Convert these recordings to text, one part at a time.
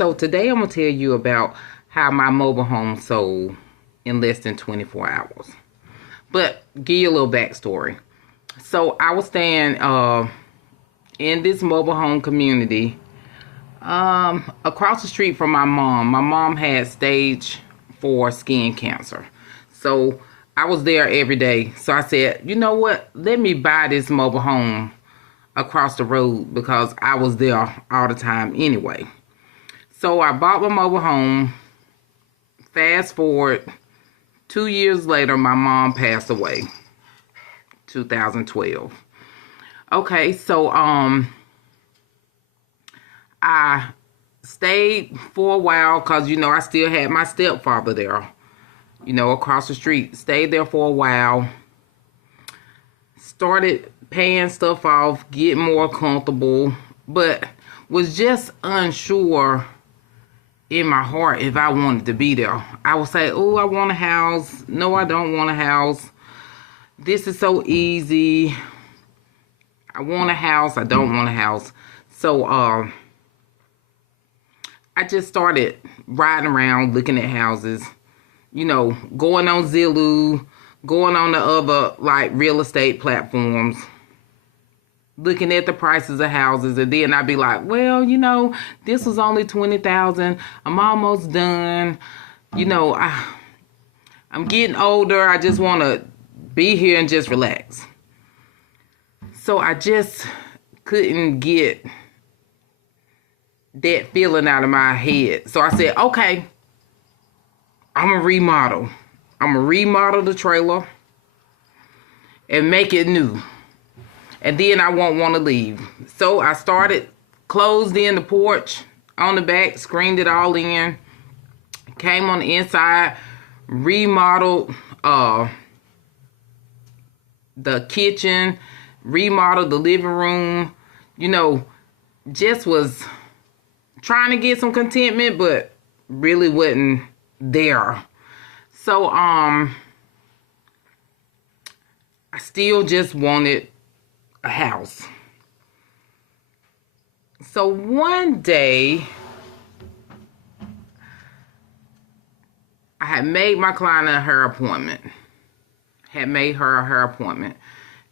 So today I'm going to tell you about how my mobile home sold in less than 24 hours. But give you a little backstory. So I was staying in this mobile home community across the street from my mom. My mom had stage 4 skin cancer. So I was there every day. So I said, you know what? Let me buy this mobile home across the road because I was there all the time anyway. So I bought my mobile home. Fast forward 2 years later, my mom passed away. 2012. Okay, so I stayed for a while because I still had my stepfather there, across the street. Stayed there for a while. Started paying stuff off, getting more comfortable, but was just unsure in my heart if I wanted to be there. I would say, oh, I want a house. No, I don't want a house. This is so easy. I want a house. I don't want a house. So I just started riding around looking at houses, going on Zillow, going on the other real estate platforms, looking at the prices of houses, and then I'd be like, well, this was only $20,000. I'm almost done. I'm getting older. I just want to be here and just relax. So I just couldn't get that feeling out of my head. So I said, okay, I'm going to remodel. I'm going to remodel the trailer and make it new. And then I won't want to leave. So I started, closed in the porch on the back, screened it all in, came on the inside, remodeled the kitchen, remodeled the living room, just was trying to get some contentment, but really wasn't there. So I still just wanted a house. So one day I had made my client her appointment.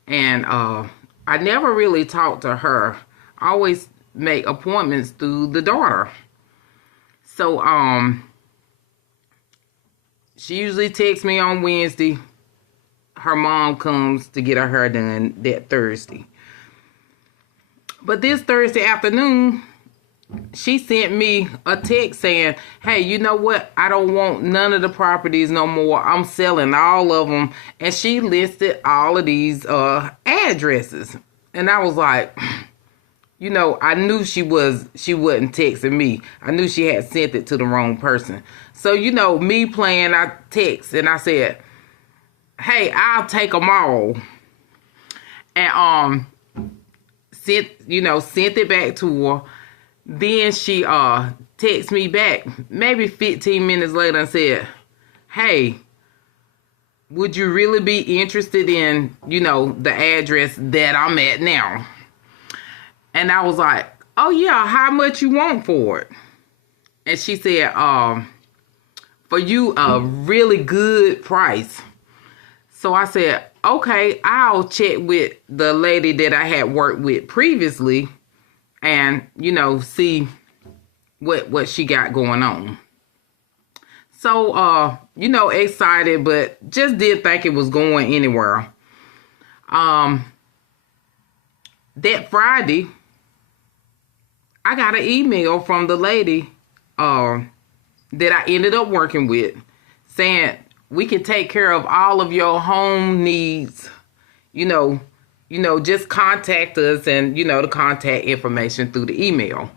And I never really talked to her. I always make appointments through the daughter. So she usually texts me on Wednesday. Her mom comes to get her hair done that Thursday. But this Thursday afternoon, she sent me a text saying, hey, you know what? I don't want none of the properties no more. I'm selling all of them. And she listed all of these addresses. And I was like, I knew she wasn't texting me. I knew she had sent it to the wrong person. So, me playing, I text and I said, hey, I'll take them all. And sent it back to her. Then she texted me back maybe 15 minutes later and said, hey, would you really be interested in, the address that I'm at now? And I was like, oh yeah, how much you want for it? And she said, for you a really good price. So I said, okay, I'll check with the lady that I had worked with previously and, see what she got going on. So, excited, but just didn't think it was going anywhere. That Friday, I got an email from the lady that I ended up working with saying, we can take care of all of your home needs. Just contact us and, the contact information through the email.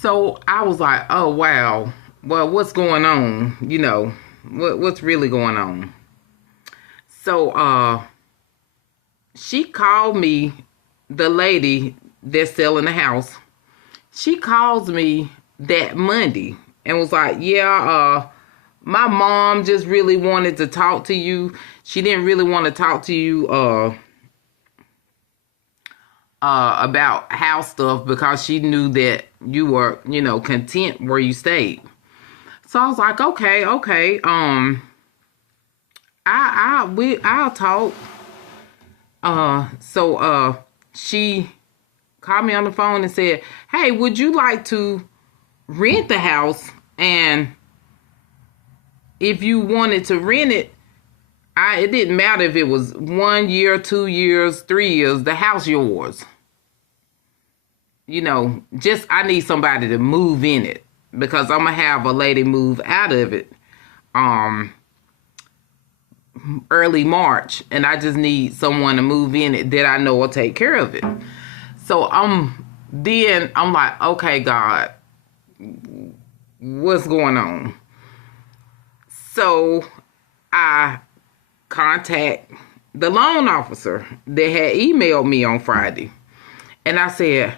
So I was like, oh, wow. Well, what's going on? What's really going on? So she called me, the lady that's selling the house. She calls me that Monday and was like, yeah, my mom just really wanted to talk to you. She didn't really want to talk to you about house stuff because she knew that you were, content where you stayed. So I was like, okay. I'll talk. So she called me on the phone and said, hey, would you like to rent the house? And if you wanted to rent it, it didn't matter if it was 1 year, 2 years, 3 years, the house yours. Just I need somebody to move in it because I'm going to have a lady move out of it early March, and I just need someone to move in it that I know will take care of it. So I'm like, okay, God, what's going on? So I contact the loan officer that had emailed me on Friday. And I said,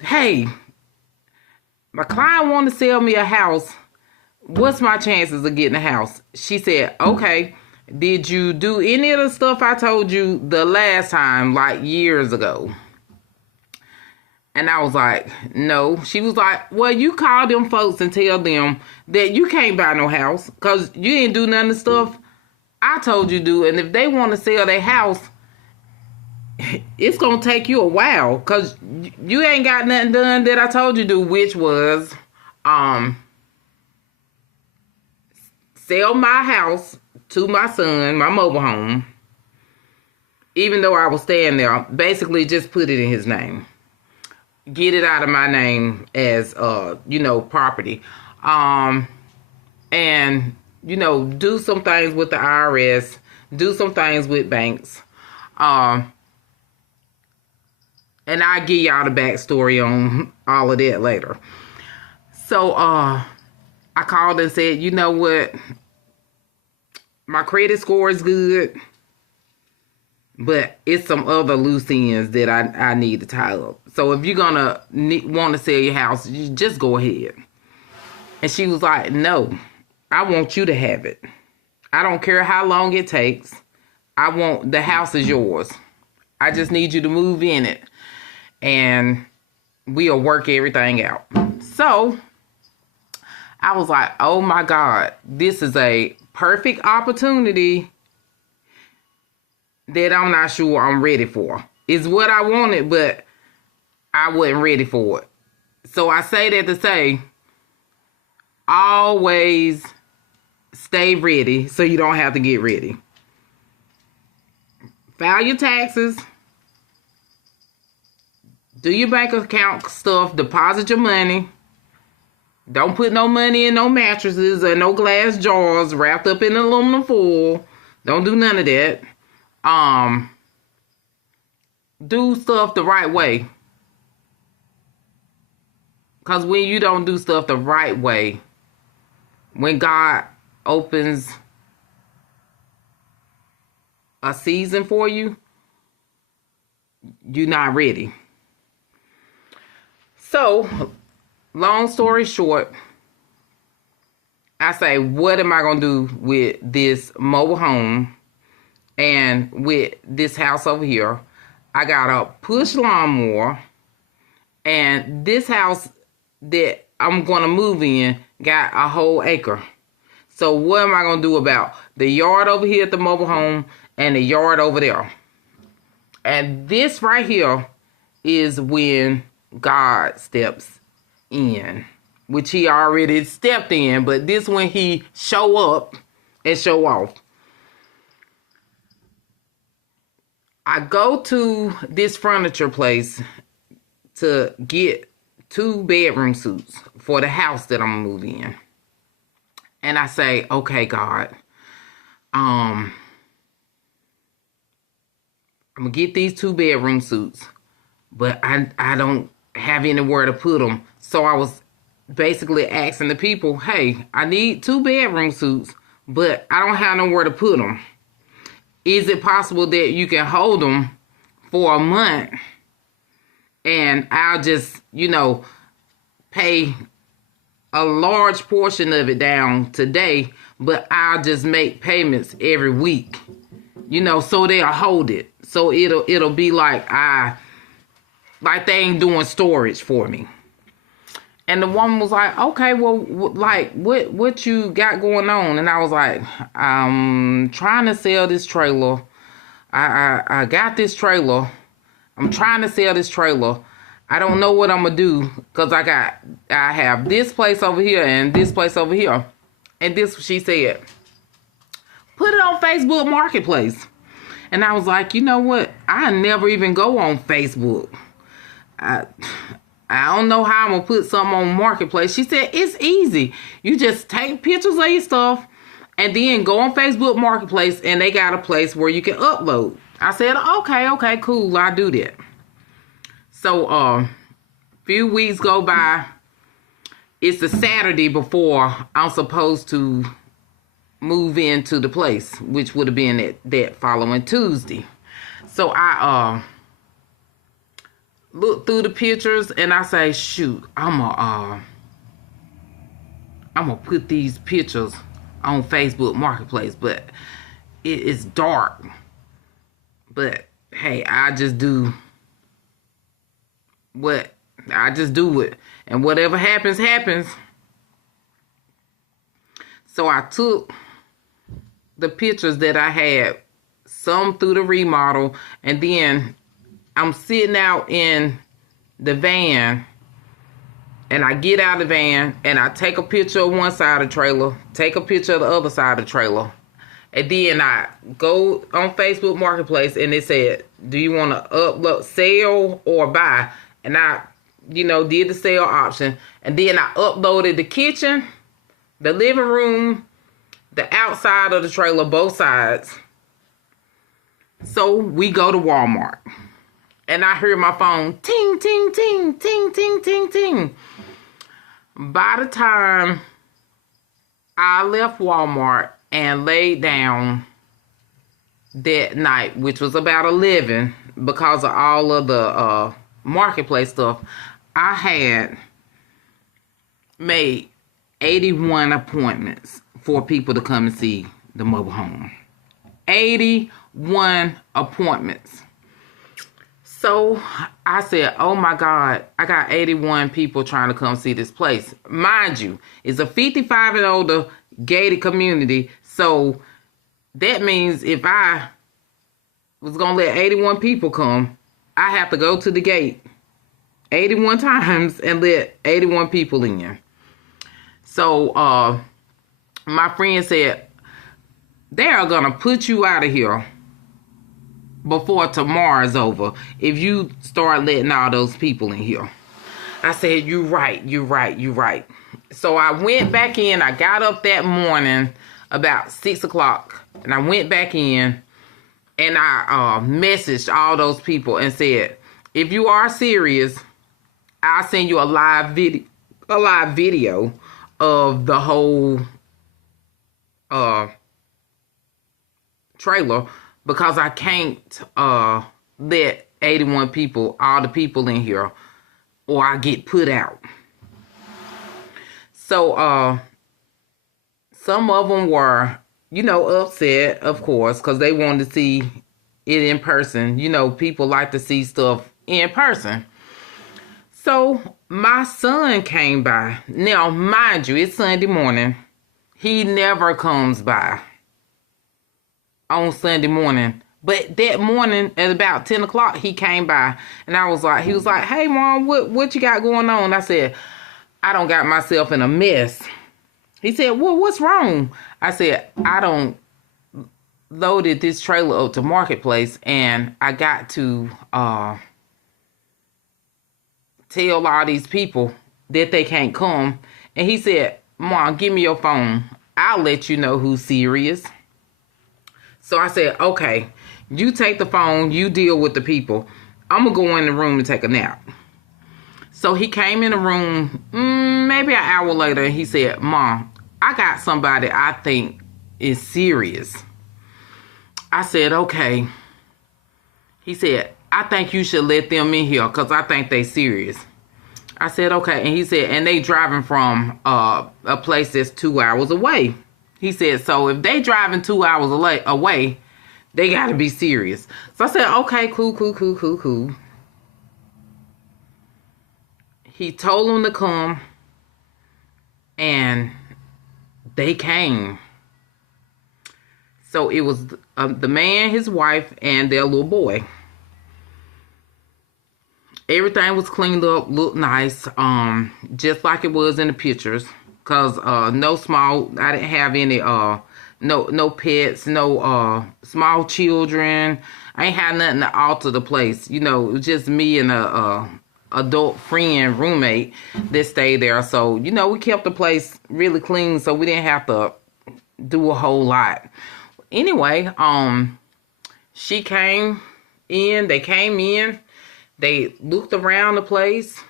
hey, my client want to sell me a house. What's my chances of getting a house? She said, okay, did you do any of the stuff I told you the last time, like years ago? And I was like, no. She was like, well, you call them folks and tell them that you can't buy no house because you didn't do none of the stuff I told you to do. And if they want to sell their house, it's going to take you a while because you ain't got nothing done that I told you to do, which was sell my house to my son, my mobile home, even though I was staying there. Basically, just put it in his name. Get it out of my name as, property. And, do some things with the IRS. Do some things with banks. And I'll give y'all the backstory on all of that later. So, I called and said, you know what? My credit score is good. But it's some other loose ends that I need to tie up. So if you're going to want to sell your house, you just go ahead. And she was like, no, I want you to have it. I don't care how long it takes. The house is yours. I just need you to move in it. And we'll work everything out. So I was like, oh my God, this is a perfect opportunity that I'm not sure I'm ready for. It's what I wanted, but I wasn't ready for it. So I say that to say, always stay ready so you don't have to get ready. File your taxes. Do your bank account stuff. Deposit your money. Don't put no money in no mattresses or no glass jars wrapped up in aluminum foil. Don't do none of that. Do stuff the right way. Because when you don't do stuff the right way, when God opens a season for you, you're not ready. So, long story short, I say, what am I going to do with this mobile home and with this house over here? I got a push lawnmower, and this house that I'm going to move in got a whole acre. So what am I going to do about the yard over here at the mobile home and the yard over there? And this right here is when God steps in, which he already stepped in, but this when he show up and show off. I go to this furniture place to get 2 bedroom suits for the house that I'm moving in. And I say, okay, God, I'm going to get these 2 bedroom suits, but I don't have anywhere to put them. So I was basically asking the people, hey, I need 2 bedroom suits, but I don't have nowhere to put them. Is it possible that you can hold them for a month and I'll just, pay a large portion of it down today, but I'll just make payments every week, so they'll hold it. So it'll be like I Like they ain't doing storage for me. And the woman was like, okay, well, like, what you got going on? And I was like, I'm trying to sell this trailer. I got this trailer. I'm trying to sell this trailer. I don't know what I'm going to do because I have this place over here and this place over here. And this, she said, put it on Facebook Marketplace. And I was like, you know what? I never even go on Facebook. I don't know how I'm going to put something on Marketplace. She said, it's easy. You just take pictures of your stuff and then go on Facebook Marketplace and they got a place where you can upload. I said, okay, cool. I'll do that. So, few weeks go by. It's the Saturday before I'm supposed to move into the place, which would have been that following Tuesday. So I look through the pictures and I say, shoot, I'm gonna put these pictures on Facebook Marketplace, but it is dark. But hey, I just do it, and whatever happens, happens. So I took the pictures that I had, some through the remodel, and then I'm sitting out in the van, and I get out of the van, and I take a picture of one side of the trailer, take a picture of the other side of the trailer, and then I go on Facebook Marketplace, and it said, do you want to upload, sell, or buy? And I, did the sale option, and then I uploaded the kitchen, the living room, the outside of the trailer, both sides. So we go to Walmart. And I hear my phone, ting, ting, ting, ting, ting, ting, ting. By the time I left Walmart and laid down that night, which was about 11, because of all of the Marketplace stuff, I had made 81 appointments for people to come and see the mobile home. 81 appointments. So I said, oh my God, I got 81 people trying to come see this place. Mind you, it's a 55 and older gated community. So that means if I was going to let 81 people come, I have to go to the gate 81 times and let 81 people in. So my friend said, they are going to put you out of here before tomorrow's over if you start letting all those people in here. I said, you're right. So I went back in. I got up that morning about 6 o'clock, and I went back in, and I messaged all those people and said, if you are serious, I'll send you a live video of the whole trailer, because I can't let 81 people, all the people in here, or I get put out. So some of them were, upset, of course, because they wanted to see it in person. People like to see stuff in person. So my son came by. Now, mind you, it's Sunday morning. He never comes by on Sunday morning. But that morning at about 10 o'clock, he came by. And he was like, hey, Mom, what you got going on? I said, I don't got myself in a mess. He said, well, what's wrong? I said, I don't loaded this trailer up to Marketplace, and I got to tell all these people that they can't come. And he said, Mom, give me your phone. I'll let you know who's serious. So I said, okay, you take the phone, you deal with the people. I'm going to go in the room to take a nap. So he came in the room maybe an hour later, and he said, Mom, I got somebody I think is serious. I said, okay. He said, I think you should let them in here because I think they serious. I said, okay. And he said, and they driving from a place that's 2 hours away. He said, so if they driving 2 hours away, they got to be serious. So I said, okay, cool. He told them to come, and they came. So it was the man, his wife, and their little boy. Everything was cleaned up, looked nice, just like it was in the pictures. Cause no small, I didn't have any no pets, no small children. I ain't had nothing to alter the place. You know, it was just me and a adult friend roommate that stayed there. So, you know, we kept the place really clean, so we didn't have to do a whole lot. Anyway, she came in, they came in, they looked around the place,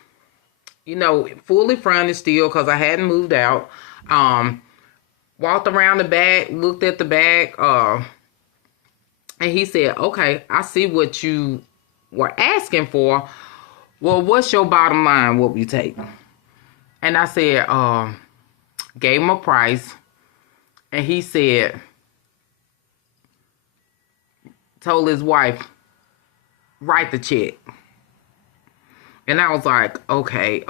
you know, fully furnished still because I hadn't moved out. Walked around the back, looked at the back, and he said, okay, I see what you were asking for. Well, what's your bottom line? What will you take? And I said, gave him a price. And he said, told his wife, write the check. And I was like, okay,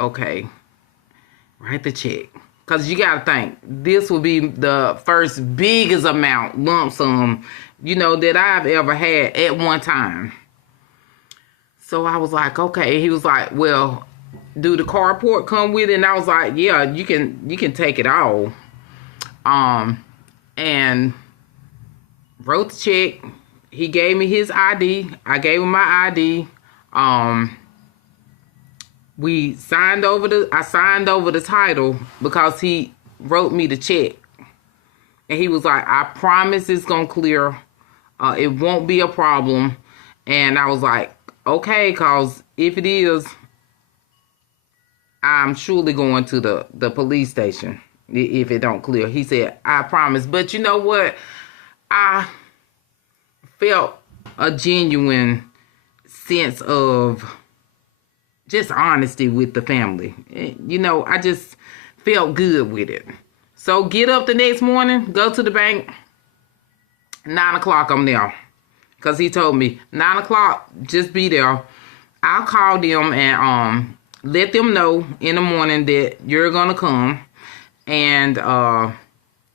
write the check. Because you got to think, this will be the first biggest amount, lump sum, you know, that I've ever had at one time. So I was like, okay. He was like, well, do the carport come with it? And I was like, yeah, you can take it all. And wrote the check. He gave me his ID. I gave him my ID. I signed over the title because he wrote me the check. And he was like, I promise it's going to clear. It won't be a problem. And I was like, okay, because if it is, I'm surely going to the police station if it don't clear. He said, I promise. But you know what? I felt a genuine sense of just honesty with the family. You know, I just felt good with it. So get up the next morning, go to the bank. 9 o'clock, I'm there. Because he told me, 9 o'clock, just be there. I'll call them and let them know in the morning that you're going to come. And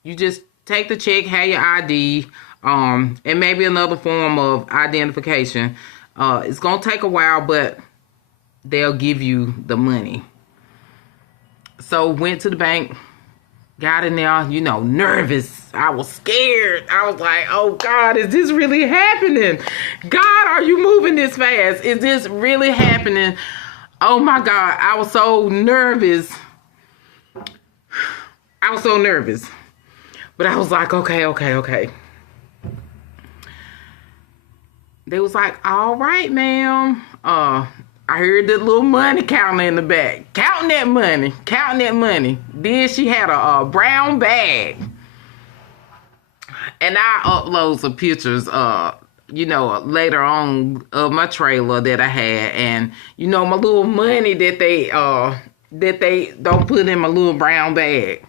you just take the check, have your ID, and maybe another form of identification. It's going to take a while, but they'll give you the money. So went to the bank. Got in there, you know, nervous. I was scared. I was like, oh, God, is this really happening? God, are you moving this fast? Is this really happening? Oh, my God. I was so nervous. But I was like, okay. They was like, all right, ma'am. I heard the little money counter in the back. Counting that money. Then she had a brown bag. And I upload some pictures, you know, later on of my trailer that I had. And, you know, my little money that they don't put in my little brown bag.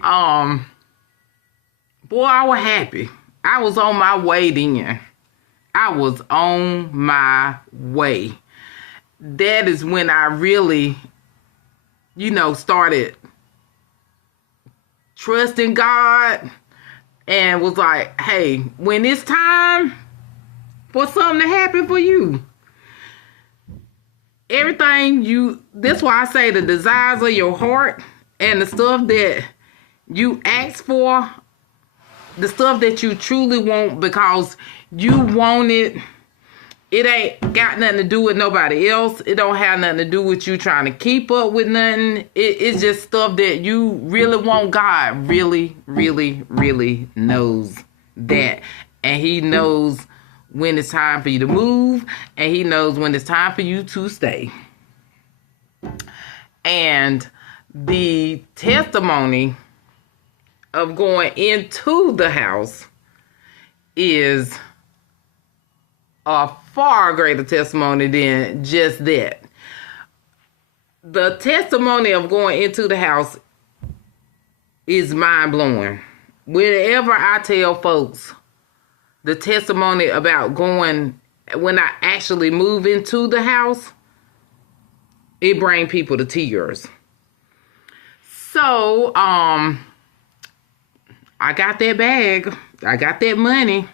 Boy, I was happy. I was on my way then. I was on my way. That is when I really, you know, started trusting God and was like, hey, when it's time for something to happen for you, that's why I say the desires of your heart and the stuff that you ask for, the stuff that you truly want because you want it. It ain't got nothing to do with nobody else. It don't have nothing to do with you trying to keep up with nothing. It's just stuff that you really want. God really, really, really knows that. And he knows when it's time for you to move. And he knows when it's time for you to stay. And the testimony of going into the house is a far greater testimony than just that. The testimony of going into the house is mind-blowing. Whenever I tell folks the testimony about going, when I actually move into the house, it bring people to tears. So, I got that bag. I got that money.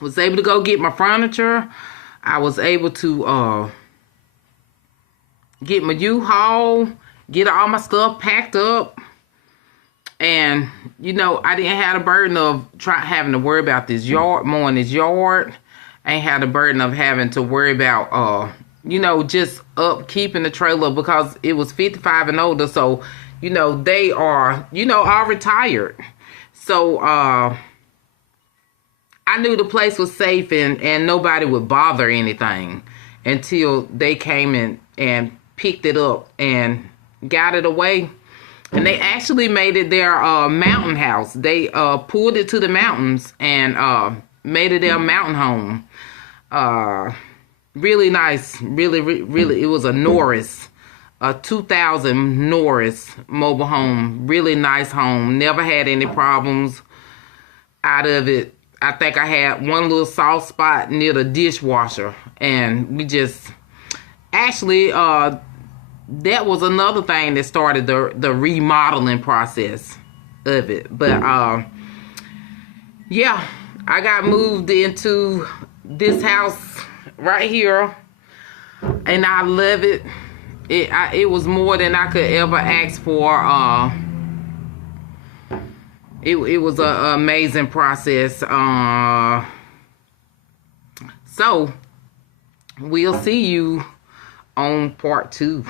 Was able to go get my furniture. I was able to get my U-Haul, get all my stuff packed up. And, you know, I didn't have the burden of having to worry about this yard, mowing this yard. I ain't had the burden of having to worry about, you know, just upkeeping the trailer because it was 55 and older. So, you know, they are, you know, all retired. So, I knew the place was safe and nobody would bother anything until they came and picked it up and got it away. And they actually made it their mountain house. They pulled it to the mountains and made it their mountain home. Really nice. Really, it was a Norris. A 2000 Norris mobile home. Really nice home. Never had any problems out of it. I think I had one little soft spot near the dishwasher. And we just... Actually, that was another thing that started the remodeling process of it. But, yeah, I got moved into this house right here, and I love it. It was more than I could ever ask for. It was an amazing process. So, we'll see you on part 2.